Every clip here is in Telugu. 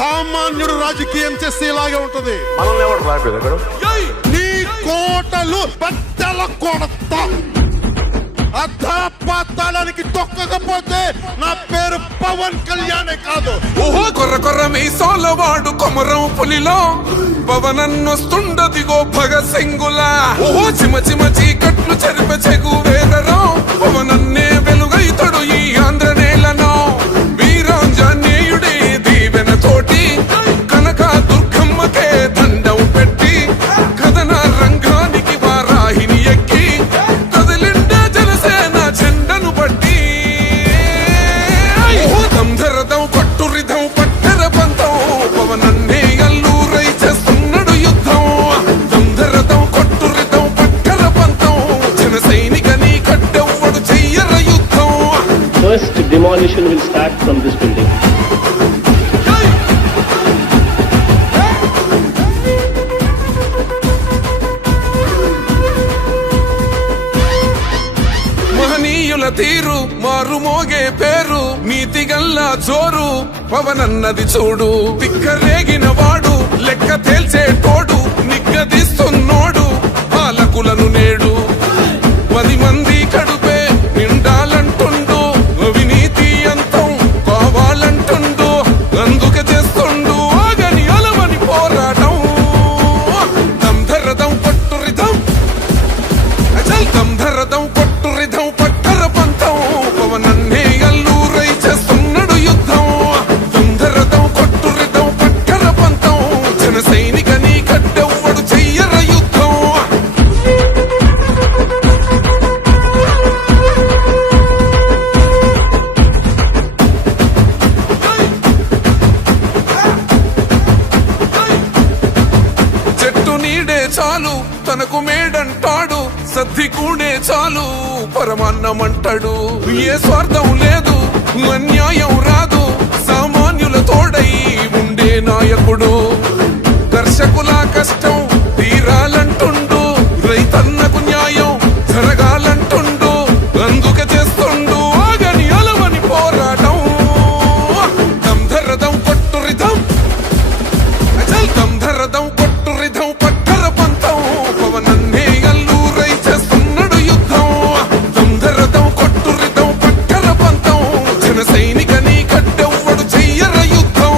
సామాన్యుడు రాజకీయం చేస్తే ఇలాగే ఉంటది. మనల్ని ఎవరు రాలేదు అక్కడ. నీ కోటలు బద్దల కొడతా. అధాపాతాళానికి తొక్కకపోతే నా పేరు పవన్ కళ్యాణే కాదు. ఓహో కొర్ర కొర్ర మీసాల వాడు కొమరం పులిలో పవనన్నొస్తుండదిగో భగత్ సింగులా. ఓహో చిమ చిమ చీకట్లు చెరిప చెగు వేదరో పవనన్నే వెలుగైతడు ఈ ఆంధ్ర నేలను. వీరాంజనేయుడే దీవెన తోటి కనక దుర్గమ్మకే దండం పెట్టి కథన రంగానికి వారాహిని ఎక్కి కదిలిండే జనసేన చెండను బట్టి. దంధరదం కొట్టురిదం పట్టర పంతం పవనన్నే అల్లూరై చేస్తున్నాడు యుద్ధం. దంధరదం కొట్టురిదం పట్టర పంతం జన సైనికని కట్టెవ్వడు చెయ్యర యుద్ధం. First demolition will start from this building. మహనీయుల తీరు మారుమోగే పేరు నీతిగల్లా జోరు పవనన్నది చూడు. తిక్కరేగిన వాడు లెక్క తేల్చే తోడు నిగ్గదీస్తున్నోడు పాలకులను నేడు. 10 మంది కడుపే నిండాలంటుండు అవినీతి అంతం కావాలంటుండు. అందుకే చేస్తుండు ఆగని అలవని పోరాటం. దంధరదం కొట్టురిదం అచల్ దంధరదం కొట్టురిదం పట్టర పంతం పవనన్నే అల్లూరై చేస్తున్నాడు యుద్ధం. దంధరదం కొట్టురిదం పట్టర పంతం జన సైనికని కట్టెవ్వడు చెయ్యర యుద్ధం. చెట్టు నీడే చాలు తనకు మేడంటాడు సద్ది కూడే చాలు పరమాన్నమంటాడు. ఏ స్వార్థం లేదు అన్యాయం రాదు సామాన్యుల తోడై ఉండే నాయకుడు. కర్షకుల కష్టం తీరాలంటుండు రైతన్నకు న్యాయం జరగాలంటుండు. అందుకే చేస్తుండు ఆగని అలవని పోరాటం. దంధరదం కొట్టురిదం అచల్ దంధరదం కొట్టురిదం పట్టర పంతం పవనన్నే అల్లూరై చేస్తున్నాడు యుద్ధం. దంధరదం కొట్టురిదం పట్టర పంతం జన సైనికని కట్టెవ్వడు చెయ్యర యుద్ధం.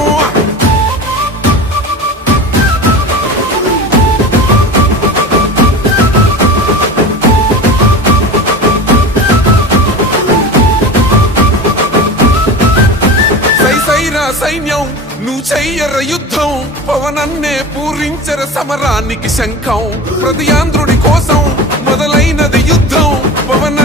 సైసైరా సైన్యం నువ్వు చెయ్యర యుద్ధం. పవనన్నే పూరించర సమరానికి శంఖం. ప్రతి ఆంధ్రుడి కోసం మొదలైనది యుద్ధం. పవన